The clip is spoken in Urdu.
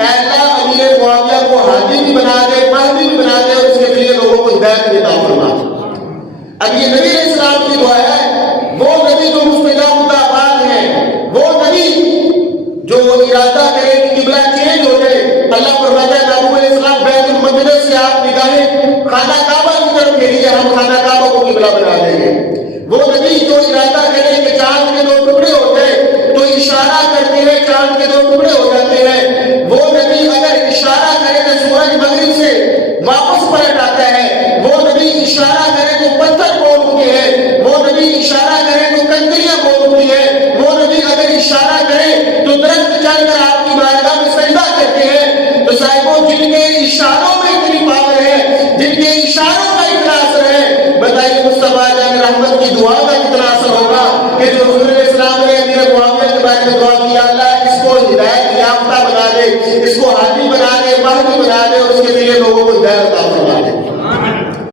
اے اللہ امیر معاویہ کو حاجی بھی بنا دے، مہدی بھی بنا دے، اور اس کے ذریعے لوگوں کو ہدایت عطا فرما۔ اب یہ نبی علیہ السلام کی دعا ہے، وہ نبی جو مستجاب الدعوات ہیں، وہ نبی جو ارادہ کرے کہ قبلہ چینج ہو جائے۔ اللہ فرماتا ہے یعقوب علیہ السلام بیت المقدس سے آپ نگاہیں خانہ کعبہ کی طرف پھیریے، ہم خانہ کعبہ کو قبلہ بنا دیں گے۔ وہ نبی جو ارادہ کرے کہ چاند کے 2 ٹکڑے ہو جائے تو اشارہ کرتے ہوئے چاند کے 2 ٹکڑے ہو جاتے ہیں۔ وہ نبی اگر اشارہ کرے تو سورج مغرب سے واپس پلٹ آتا ہے۔ وہ نبی اشارہ کرے تو پتھر بول اٹھتے ہیں۔ وہ نبی اشارہ کرے تو کنکریاں بول اٹھتی ہے۔ وہ نبی اگر اشارہ کرے تو درخت چل کر آپ کی بارگاہ میں سجدہ کرتے ہیں۔ تو صاحبوں جن کے اشاروں میں اتنی پاور ہے، جن کے اشاروں کا اتنا اثر ہے، بتائیے مصطفیٰ جان رحمت کی دعا کا کتنا اثر ہوگا کہ جو حضور علیہ السلام نے امیر معاویہ کے بارے میں دعا کیا، اللہ اس کو ہدایت یافتہ بنا دے، اس کو حاجی بنا دے، مہدی بنا دے، اور اس کے ذریعے لوگوں کو ہدایت عطا فرما دے۔